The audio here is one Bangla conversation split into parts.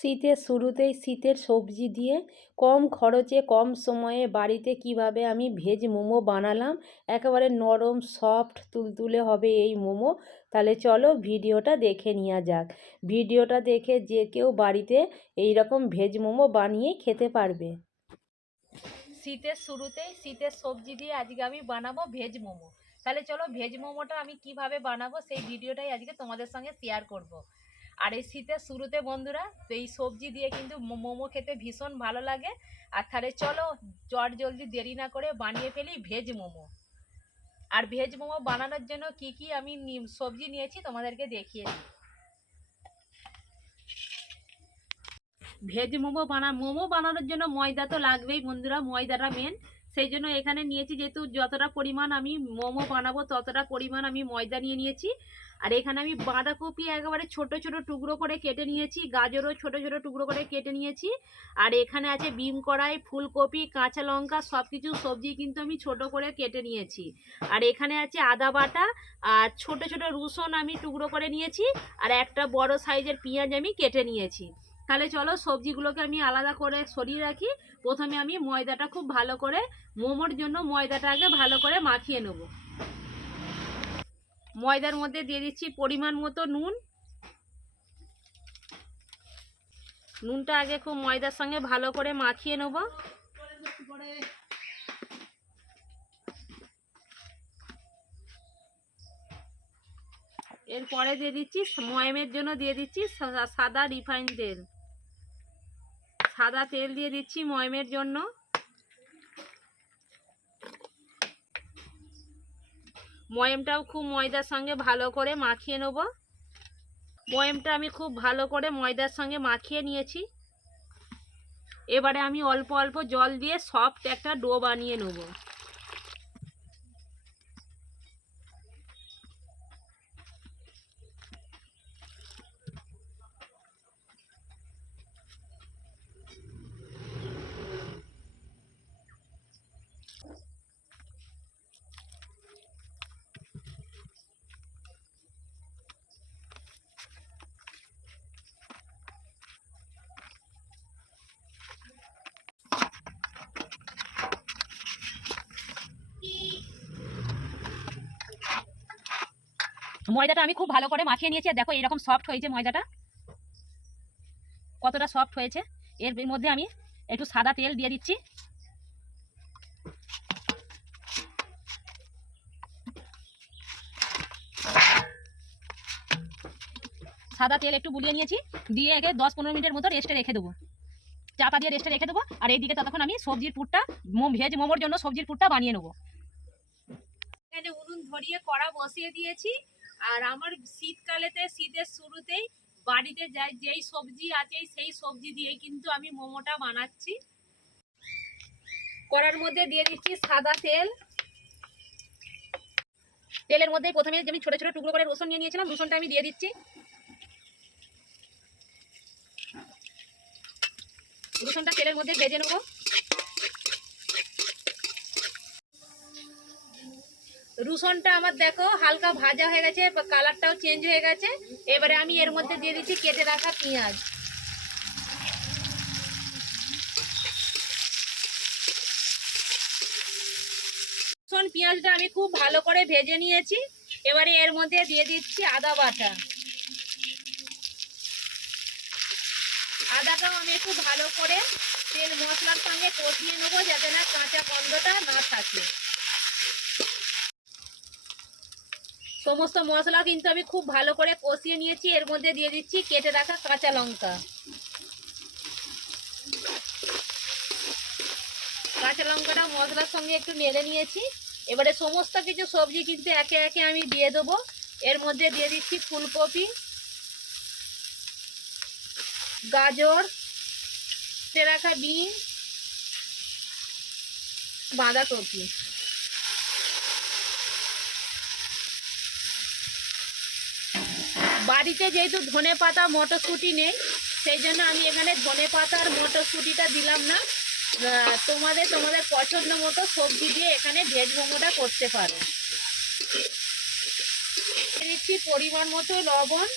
শীতের শুরুতেই শীতের সবজি দিয়ে কম খরচে, কম সময়ে বাড়িতে কীভাবে আমি ভেজ মোমো বানালাম, একেবারে নরম, সফট, তুলতুলে হবে এই মোমো। তাহলে চলো ভিডিওটা দেখে নেওয়া যাক। ভিডিওটা দেখে যে কেউ বাড়িতে এই রকম ভেজ মোমো বানিয়ে খেতে পারবে। শীতের শুরুতেই শীতের সবজি দিয়ে আজকে আমি বানাবো ভেজ মোমো। তাহলে চলো ভেজ মোমোটা আমি কীভাবে বানাবো সেই ভিডিওটাই আজকে তোমাদের সঙ্গে শেয়ার করব। আর এই শীতের শুরুতে বন্ধুরা তো এই সবজি দিয়ে কিন্তু মোমো খেতে ভীষণ ভালো লাগে। আর তাহলে চলো চট জলদি দেরি না করে বানিয়ে ফেলি ভেজ মোমো। আর ভেজ মোমো বানানোর জন্য কি কি আমি সবজি নিয়েছি তোমাদেরকে দেখিয়ে দিই। ভেজ মোমো বানা, মোমো বানানোর জন্য ময়দা তো লাগবেই বন্ধুরা, ময়দাটা মেন সেই জন্য এখানে নিয়েছি, যেহেতু যতটা পরিমাণ আমি মোমো বানাবো, ততটা পরিমাণ আমি ময়দা নিয়ে নিয়েছি। আর এখানে আমি বাঁধাকপি একেবারে ছোট ছোট টুকরো করে কেটে নিয়েছি, গাজরও ছোট ছোট টুকরো করে কেটে নিয়েছি। আর এখানে আছে বিম কড়াই, ফুলকপি, কাঁচা লঙ্কা সব কিছু সবজি কিন্তু আমি ছোট করে কেটে নিয়েছি। আর এখানে আছে আদা বাটা, আর ছোট ছোট রসুন আমি টুকরো করে নিয়েছি, আর একটা বড় সাইজের পেঁয়াজ আমি কেটে নিয়েছি। তাহলে চলো সবজিগুলোকে আমি আলাদা করে সরিয়ে রাখি। প্রথমে আমি ময়দাটা খুব ভালো করে মোমোর জন্য ময়দাটা আগে ভালো করে মাখিয়ে নেব। ময়দার মধ্যে দিয়ে দিচ্ছি পরিমাণ মতো নুন। নুনটা আগে খুব ময়দার সঙ্গে ভালো করে মাখিয়ে নেব। এরপরে দিয়ে দিচ্ছি ময়মের জন্য দিয়ে দিচ্ছি সাদা রিফাইন তেল। সাদা তেল দিয়ে দিচ্ছি ময়মের জন্য। ময়মটাও খুব ময়দার সঙ্গে ভালো করে মাখিয়ে নেব। ময়মটা আমি খুব ভালো করে ময়দার সঙ্গে মাখিয়ে নিয়েছি। এবারে আমি অল্প অল্প জল দিয়ে সফট একটা ডো বানিয়ে নেব। ময়দাটা আমি খুব ভালো করে মাখিয়ে নিয়েছি। দেখো এরকম সফট হয়েছে ময়দাটা। কতটা সফট হয়েছে। এর মধ্যে আমি একটু সাদা তেল দিয়ে দিচ্ছি। সাদা তেল একটু বুলিয়ে নিয়েছি। দিয়ে একে দশ পনেরো মিনিটের মতো রেস্টে রেখে দেবো। চাপা দিয়ে রেস্টে রেখে দেবো। আর এইদিকে ততক্ষণ আমি সবজির পুরটা ভেজ মোমোর জন্য সবজির পুরটা বানিয়ে নেব। উনুন ধরিয়ে কড়া বসিয়ে দিয়েছি। আর আমার শীতকালেতে, শীতের শুরুতেই বাড়িতে যাই, যেই সবজি আছে সেই সবজি দিয়েই কিন্তু আমি মোমোটা বানাচ্ছি। করার মধ্যে দিয়ে দিচ্ছি সাদা তেল। তেলের মধ্যে প্রথমে আমি ছোট ছোট টুকরো করে রসুন নিয়ে নিয়েছিলাম, রসুনটা আমি দিয়ে দিচ্ছি। রসুনটা তেলের মধ্যে ভেজে নেব। রসুনটা আমার দেখো, হালকা ভাজা হয়ে গেছে কালারটাও চেঞ্জ হয়ে গেছে। এবারে আমি এর মধ্যে দিয়ে দিচ্ছি কেটে রাখা পেঁয়াজ। রসুন পেঁয়াজটা আমি খুব ভালো করে ভেজে নিয়েছি। এবারে এর মধ্যে দিয়ে দিচ্ছি আদা বাটা। আদাটাও আমি একটু ভালো করে তেল মশলার সঙ্গে কষিয়ে নেব যাতে না কাঁচা গন্ধটা না থাকে। সমস্ত মশলা কিন্তু আমি খুব ভালো করে কষিয়ে নিয়েছি। এর মধ্যে দিয়ে দিচ্ছি কেটে রাখা কাঁচা লঙ্কা। কাঁচা লঙ্কাটা মশলার সঙ্গে একটু নেড়ে নিয়েছি। এবারে সমস্ত কিছু সবজি কিন্তু একে একে আমি দিয়ে দেবো। এর মধ্যে দিয়ে দিচ্ছি ফুলকপি, গাজর রাখা বিন, বাঁধাকপি। বাড়িতে যেহেতু ধনে পাতা মটরশুঁটি নেই, সেই জন্য আমি এখানে ধনে পাতা আর মটরশুঁটিটা দিলাম না। তোমাদের তোমাদের পছন্দ মতো সবজি দিয়ে এখানে ভেজ মোমোটা করতে পারো। দিচ্ছি পরিমাণ মতো লবণ।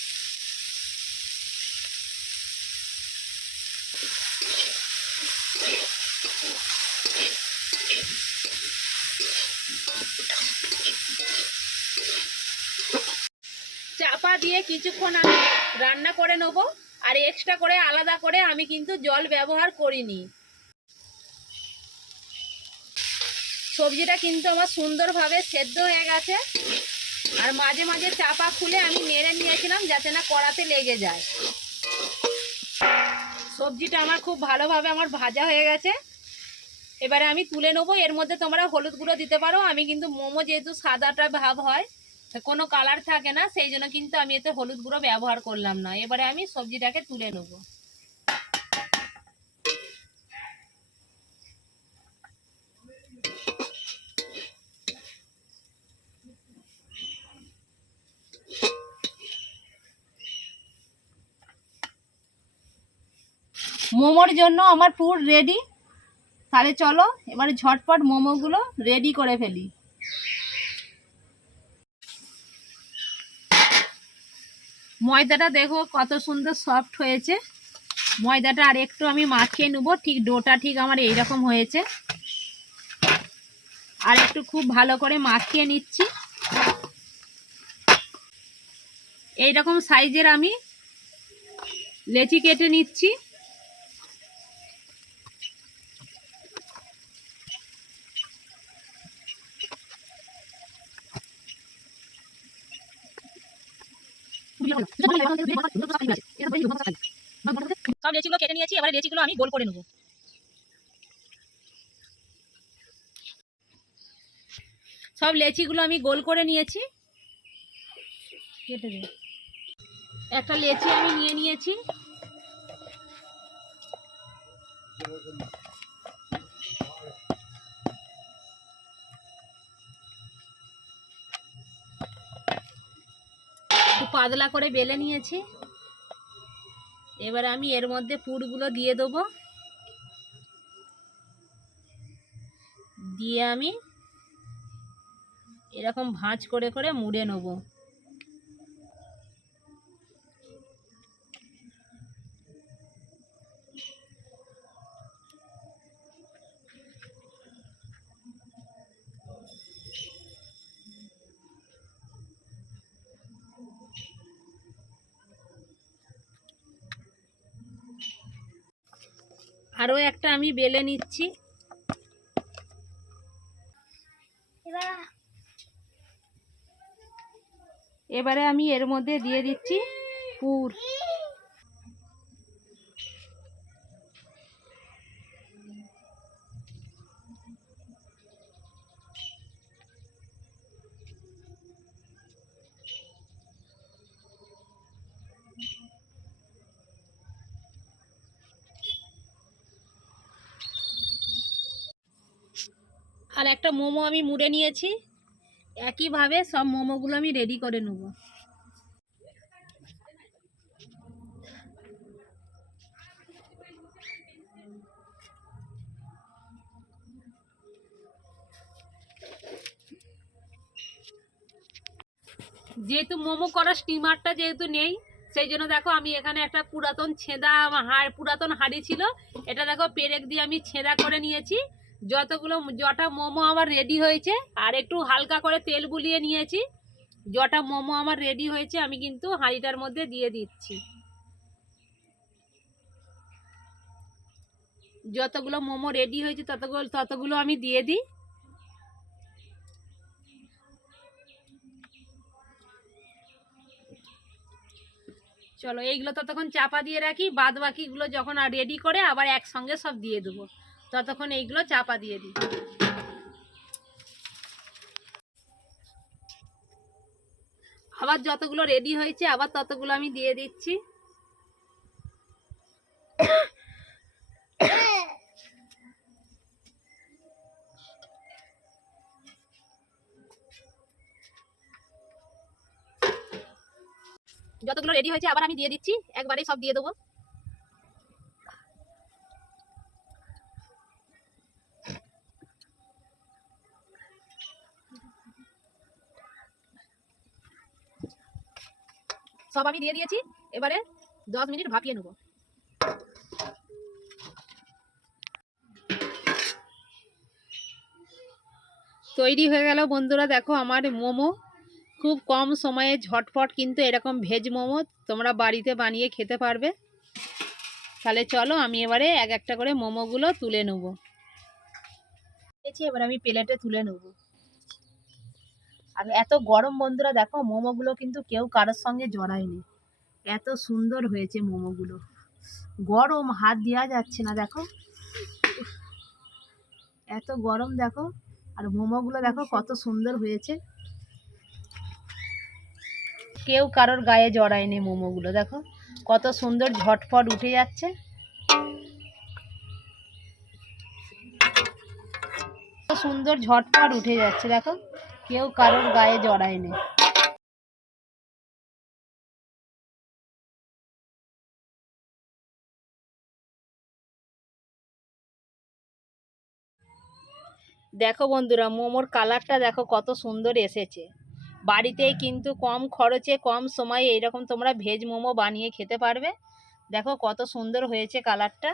চাপা দিয়ে কিছুক্ষণ আমি রান্না করে নেব, আর এক্সট্রা করে আলাদা করে আমি কিন্তু জল ব্যবহার করিনি। সবজিটা কিন্তু আমার সুন্দরভাবে সেদ্ধ হয়ে গেছে, আর মাঝে মাঝে চাপা খুলে আমি নেড়ে নিয়েছিলাম যাতে না কড়াতে লেগে যায়। সবজিটা আমার খুব ভালোভাবে আমার ভাজা হয়ে গেছে। এবারে আমি তুলে নেব, এর মধ্যে তোমরা হলুদ গুঁড়ো দিতে পারো, আমি কিন্তু মোমো যেহেতু সাদাটা ভাব হয় কোনো কালার থাকে না, সেই জন্য কিন্তু আমি এতে হলুদ গুঁড়ো ব্যবহার করলাম না। এবারে আমি সবজিটাকে তুলে নেব। মোমোর জন্য আমার পুর রেডি তাহলে চলো, এবারে ঝটপট মোমোগুলো রেডি করে ফেলি। ময়দাটা দেখো কত সুন্দর সফট হয়েছে। ময়দাটা আর একটু আমি মাখিয়ে নেব, ঠিক ডোটা ঠিক আমার এই রকম হয়েছে। আর একটু খুব ভালো করে মাখিয়ে নিচ্ছি। এই রকম সাইজের আমি লেচি কেটে নিচ্ছি। সব লেচিগুলো কেটে নিয়েছি, এবারে লেচিগুলো আমি গোল করে নেব। সব লেচিগুলো আমি গোল করে নিয়েছি। কেটে একটা লেচি আমি নিয়ে নিয়েছি। পাতলা করে বেলে নিয়েছি। এবার আমি এর মধ্যে পুরগুলো দিয়ে দেবো। দিয়ে আমি এরকম ভাঁজ করে করে মুড়ে নেব। আরও একটা আমি বেলে নিচ্ছি। এবারে আমি এর মধ্যে দিয়ে দিচ্ছি পুর। আর একটা মোমো আমি মুড়ে নিয়েছি। একইভাবে সব মোমোগুলো আমি রেডি করে নেব। যেহেতু মোমো করা স্টিমারটা যেহেতু নেই, সেই জন্য দেখো আমি এখানে একটা পুরাতন ছেঁদা হাড়, পুরাতন হাঁড়ি ছিল। এটা দেখো পেরেক দিয়ে আমি ছেঁদা করে নিয়েছি। যতগুলো যটা মোমো আমার রেডি হয়েছে, আর একটু হালকা করে তেল বুলিয়ে নিয়েছি। যটা মোমো আমার রেডি হয়েছে, আমি কিন্তু হাঁড়িটার মধ্যে দিয়ে দিচ্ছি। যতগুলো মোমো রেডি হয়েছে, ততগুলো ততগুলো আমি দিয়ে দিই। চলো, এইগুলো ততক্ষণ চাপা দিয়ে রাখি বাদ বাকিগুলো যখন রেডি করে আবার একসঙ্গে সব দিয়ে দেবো। ততক্ষণ এইগুলো চাপা দিয়ে দিই। আবার যতগুলো রেডি হয়েছে, আবার ততগুলো আমি দিয়ে দিচ্ছি। যতগুলো রেডি হয়েছে, আবার আমি দিয়ে দিচ্ছি। একবারেই সব দিয়ে দেবো। সব আমি দিয়ে দিয়েছি, এবারে দশ মিনিট ভাপিয়ে নেব। তৈরি হয়ে গেল বন্ধুরা, দেখো আমার মোমো। খুব কম সময়ে ঝটফট কিন্তু এরকম ভেজ মোমো তোমরা বাড়িতে বানিয়ে খেতে পারবে। তাহলে চলো আমি এবারে এক একটা করে মোমোগুলো তুলে নেব। এবার আমি প্লেটে তুলে নেব। আর এত গরম বন্ধুরা দেখো, মোমোগুলো কিন্তু কেউ কারোর সঙ্গে জড়ায়নি। এত সুন্দর হয়েছে মোমোগুলো। গরম, হাত দেওয়া যাচ্ছে না, দেখো। এত গরম, দেখো। আর মোমোগুলো দেখো, কত সুন্দর হয়েছে। কেউ কারোর গায়ে জড়ায়নি মোমোগুলো, দেখো। কত সুন্দর ঝটফট উঠে যাচ্ছে। সুন্দর ঝটফট উঠে যাচ্ছে, দেখো। কেউ কারোর গায়ে জড়ায়নি। দেখো বন্ধুরা, মোমোর কালারটা দেখো কত সুন্দর এসেছে। বাড়িতেই কিন্তু কম খরচে, কম সময়ে এইরকম তোমরা ভেজ মোমো বানিয়ে খেতে পারবে। দেখো কত সুন্দর হয়েছে কালারটা।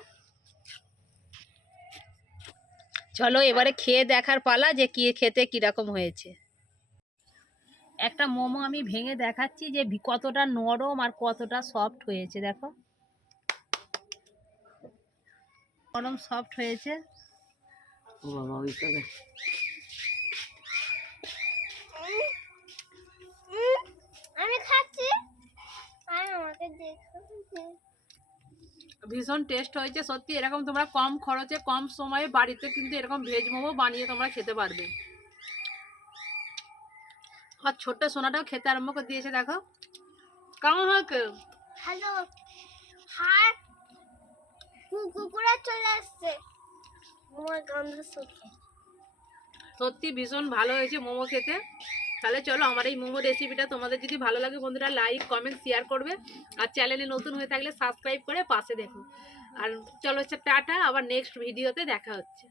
চলো এবারে খেয়ে দেখার পালা যে কি খেতে কীরকম হয়েছে। একটা মোমো আমি ভেঙে দেখাচ্ছি যে কতটা নরম আর কতটা সফট হয়েছে দেখো। নরম সফট হয়েছে। আমি খাচ্ছি। আর আমাকে দেখো। ভীষণ টেস্ট হয়েছে। সত্যি এরকম তোমরা কম খরচে কম সময়ে বাড়িতে কিন্তু এরকম ভেজ মোমো বানিয়ে তোমরা খেতে পারবে। আর ছোট্ট সোনাটাও খেতে আরম্ভ করে দিয়েছে দেখো। কেমন হয়েছে? হ্যালো হাই কুকুরা চলে আসছে। আমার গন্ধ সত্যি ভীষণ ভালো হয়েছে মোমো খেতে। তাহলে চলো আমার এই মোমো রেসিপিটা তোমাদের যদি ভালো লাগে বন্ধুরা লাইক কমেন্ট শেয়ার করবে। আর চ্যানেলে নতুন হয়ে থাকলে সাবস্ক্রাইব করে পাশে দেখো। আর চলো হচ্ছে টাটা, আবার নেক্সট ভিডিওতে দেখা হচ্ছে।